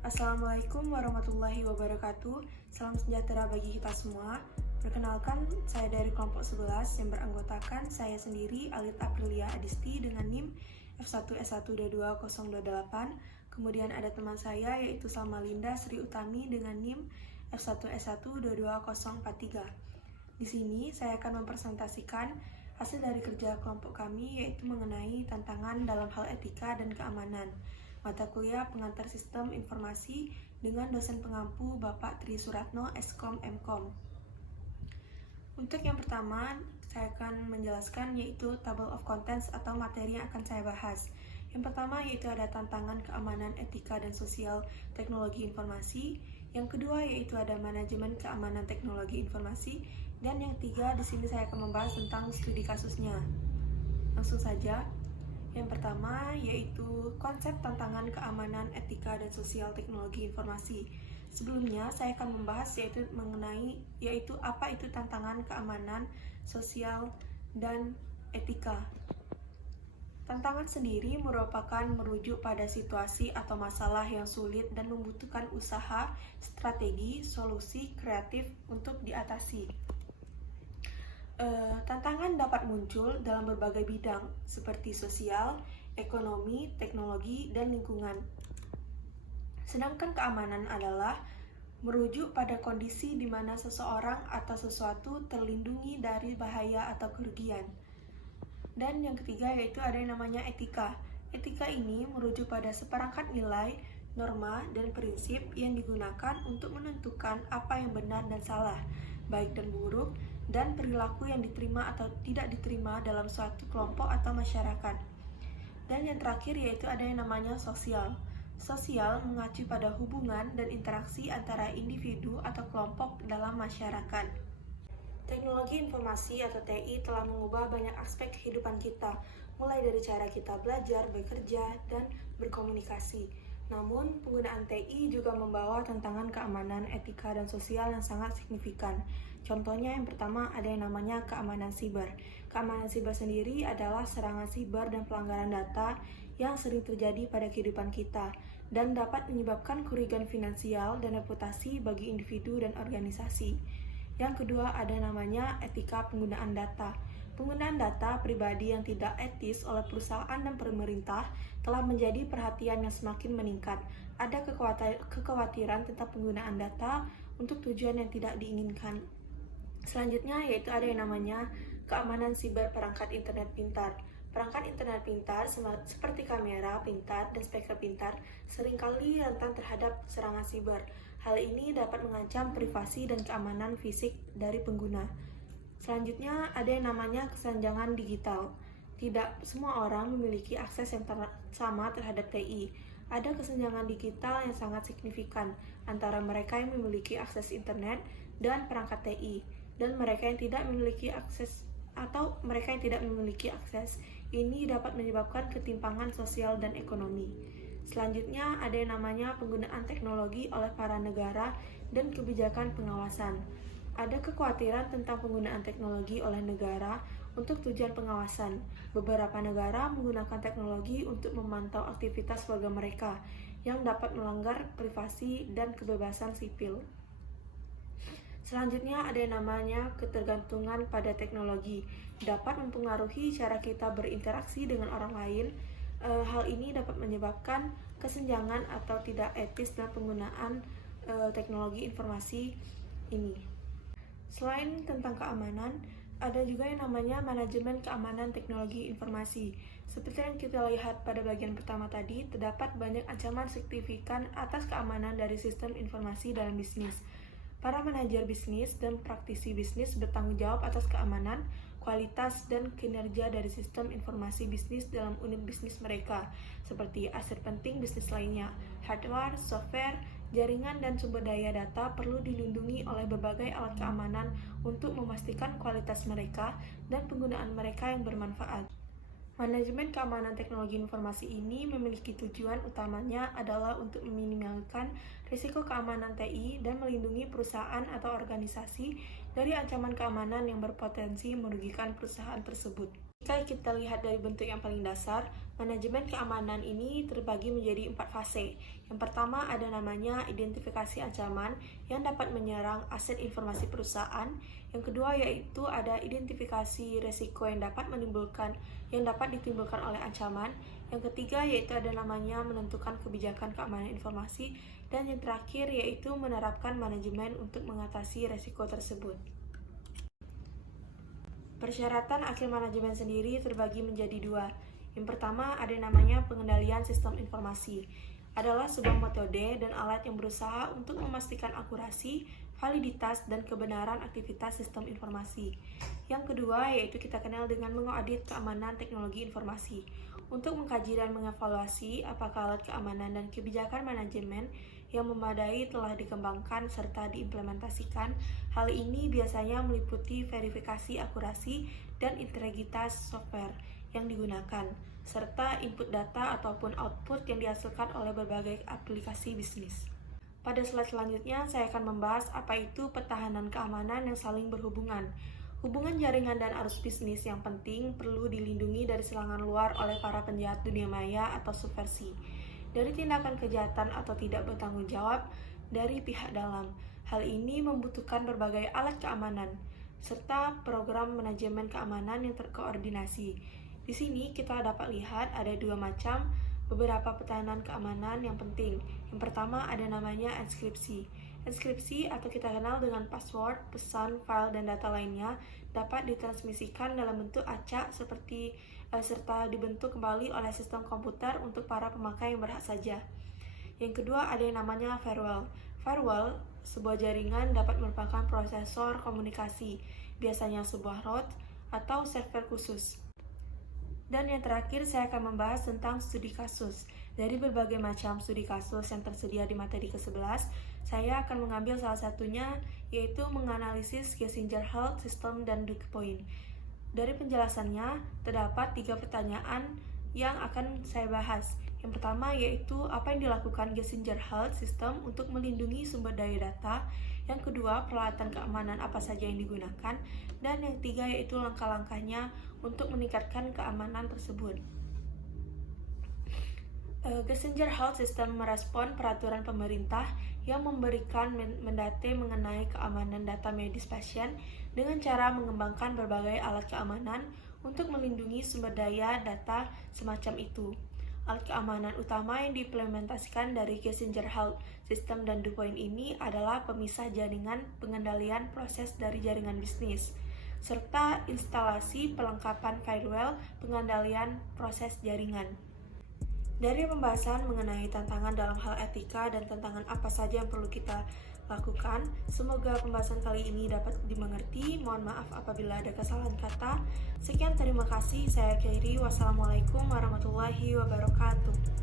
Assalamualaikum warahmatullahi wabarakatuh. Salam sejahtera bagi kita semua. Perkenalkan, saya dari kelompok 11 yang beranggotakan saya sendiri, Alit Aprilia Adisti dengan NIM F1S1222028. Kemudian ada teman saya yaitu Salma Linda Sri Utami dengan NIM F1S1222043. Di sini saya akan mempresentasikan hasil dari kerja kelompok kami yaitu mengenai tantangan dalam hal etika dan keamanan. Mata kuliah pengantar sistem informasi dengan dosen pengampu Bapak Tri Suratno, Eskom Mkom. Untuk yang pertama, saya akan menjelaskan yaitu table of contents atau materi yang akan saya bahas. Yang pertama yaitu ada tantangan keamanan etika dan sosial teknologi informasi. Yang kedua yaitu ada manajemen keamanan teknologi informasi. Dan yang ketiga di sini saya akan membahas tentang studi kasusnya. Langsung saja. Yang pertama yaitu konsep tantangan keamanan etika dan sosial teknologi informasi. Sebelumnya saya akan membahas yaitu apa itu tantangan keamanan sosial dan etika. Tantangan sendiri merupakan merujuk pada situasi atau masalah yang sulit dan membutuhkan usaha, strategi, solusi kreatif untuk diatasi. Tantangan dapat muncul dalam berbagai bidang seperti sosial, ekonomi, teknologi, dan lingkungan. Sedangkan keamanan adalah merujuk pada kondisi di mana seseorang atau sesuatu terlindungi dari bahaya atau kerugian. Dan yang ketiga yaitu ada yang namanya etika. Etika ini merujuk pada seperangkat nilai, norma, dan prinsip yang digunakan untuk menentukan apa yang benar dan salah, baik dan buruk, dan perilaku yang diterima atau tidak diterima dalam suatu kelompok atau masyarakat. Dan yang terakhir yaitu ada yang namanya sosial. Sosial mengacu pada hubungan dan interaksi antara individu atau kelompok dalam masyarakat. Teknologi informasi atau TI telah mengubah banyak aspek kehidupan kita, mulai dari cara kita belajar, bekerja, dan berkomunikasi. Namun, penggunaan TI juga membawa tantangan keamanan, etika, dan sosial yang sangat signifikan. Contohnya yang pertama ada yang namanya keamanan siber. Keamanan siber sendiri adalah serangan siber dan pelanggaran data yang sering terjadi pada kehidupan kita dan dapat menyebabkan kerugian finansial dan reputasi bagi individu dan organisasi. Yang kedua ada namanya etika penggunaan data. Penggunaan data pribadi yang tidak etis oleh perusahaan dan pemerintah telah menjadi perhatian yang semakin meningkat. Ada kekhawatiran tentang penggunaan data untuk tujuan yang tidak diinginkan. Selanjutnya yaitu ada yang namanya keamanan siber perangkat internet pintar. Perangkat internet pintar seperti kamera pintar dan speaker pintar seringkali rentan terhadap serangan siber. Hal ini dapat mengancam privasi dan keamanan fisik dari pengguna. Selanjutnya ada yang namanya kesenjangan digital. Tidak semua orang memiliki akses yang sama terhadap TI. Ada kesenjangan digital yang sangat signifikan antara mereka yang memiliki akses internet dan perangkat TI dan mereka yang tidak memiliki akses atau mereka yang tidak memiliki akses. Ini dapat menyebabkan ketimpangan sosial dan ekonomi. Selanjutnya ada yang namanya penggunaan teknologi oleh para negara dan kebijakan pengawasan. Ada kekhawatiran tentang penggunaan teknologi oleh negara untuk tujuan pengawasan. Beberapa negara menggunakan teknologi untuk memantau aktivitas warga mereka yang dapat melanggar privasi dan kebebasan sipil. Selanjutnya ada yang namanya ketergantungan pada teknologi. Dapat mempengaruhi cara kita berinteraksi dengan orang lain. Hal ini dapat menyebabkan kesenjangan atau tidak etis dalam penggunaan teknologi informasi ini. Selain tentang keamanan, ada juga yang namanya manajemen keamanan teknologi informasi. Seperti yang kita lihat pada bagian pertama tadi, terdapat banyak ancaman signifikan atas keamanan dari sistem informasi dalam bisnis. Para manajer bisnis dan praktisi bisnis bertanggung jawab atas keamanan, kualitas, dan kinerja dari sistem informasi bisnis dalam unit bisnis mereka, seperti aset penting bisnis lainnya, hardware, software, jaringan, dan sumber daya data perlu dilindungi oleh berbagai alat keamanan untuk memastikan kualitas mereka dan penggunaan mereka yang bermanfaat. Manajemen keamanan teknologi informasi ini memiliki tujuan utamanya adalah untuk meminimalkan risiko keamanan TI dan melindungi perusahaan atau organisasi dari ancaman keamanan yang berpotensi merugikan perusahaan tersebut. Jika kita lihat dari bentuk yang paling dasar, manajemen keamanan ini terbagi menjadi 4 fase. Yang pertama ada namanya identifikasi ancaman yang dapat menyerang aset informasi perusahaan. Yang kedua yaitu ada identifikasi resiko yang dapat ditimbulkan oleh ancaman. Yang ketiga yaitu ada namanya menentukan kebijakan keamanan informasi. Dan yang terakhir yaitu menerapkan manajemen untuk mengatasi resiko tersebut. Persyaratan akhir manajemen sendiri terbagi menjadi 2. Yang pertama ada namanya pengendalian sistem informasi. Adalah sebuah metode dan alat yang berusaha untuk memastikan akurasi, validitas, dan kebenaran aktivitas sistem informasi. Yang kedua yaitu kita kenal dengan mengaudit keamanan teknologi informasi. Untuk mengkaji dan mengevaluasi apakah alat keamanan dan kebijakan manajemen yang memadai telah dikembangkan serta diimplementasikan. Hal ini biasanya meliputi verifikasi akurasi dan integritas software yang digunakan, serta input data ataupun output yang dihasilkan oleh berbagai aplikasi bisnis. Pada slide selanjutnya, saya akan membahas apa itu pertahanan keamanan yang saling berhubungan. Hubungan jaringan dan arus bisnis yang penting perlu dilindungi dari serangan luar oleh para penjahat dunia maya atau subversi, dari tindakan kejahatan atau tidak bertanggung jawab dari pihak dalam. Hal ini membutuhkan berbagai alat keamanan, serta program manajemen keamanan yang terkoordinasi. Di sini kita dapat lihat ada 2 macam beberapa pertahanan keamanan yang penting. Yang pertama ada namanya enskripsi. Enskripsi atau kita kenal dengan password, pesan, file, dan data lainnya dapat ditransmisikan dalam bentuk acak serta dibentuk kembali oleh sistem komputer untuk para pemakai yang berhak saja. Yang kedua ada yang namanya firewall. Firewall, sebuah jaringan dapat merupakan prosesor komunikasi, biasanya sebuah route atau server khusus. Dan yang terakhir saya akan membahas tentang studi kasus. Dari berbagai macam studi kasus yang tersedia di materi ke-11, saya akan mengambil salah satunya yaitu menganalisis Kissinger-Held System dan Duke Point. Dari penjelasannya, terdapat 3 pertanyaan yang akan saya bahas. Yang pertama yaitu apa yang dilakukan Kissinger-Held System untuk melindungi sumber daya data. Yang kedua, peralatan keamanan apa saja yang digunakan. Dan yang ketiga yaitu langkah-langkahnya untuk meningkatkan keamanan tersebut. Kissinger-Held System merespon peraturan pemerintah yang memberikan mandate mengenai keamanan data medis pasien dengan cara mengembangkan berbagai alat keamanan untuk melindungi sumber daya data semacam itu. Alat keamanan utama yang diimplementasikan dari Kissinger-Held System dan Duke Point ini adalah pemisah jaringan, pengendalian proses dari jaringan bisnis, serta instalasi pelengkapan firewall, pengendalian proses jaringan. Dari pembahasan mengenai tantangan dalam hal etika dan tantangan apa saja yang perlu kita lakukan, semoga pembahasan kali ini dapat dimengerti. Mohon maaf apabila ada kesalahan kata. Sekian, terima kasih. Saya akhiri. Wassalamualaikum warahmatullahi wabarakatuh.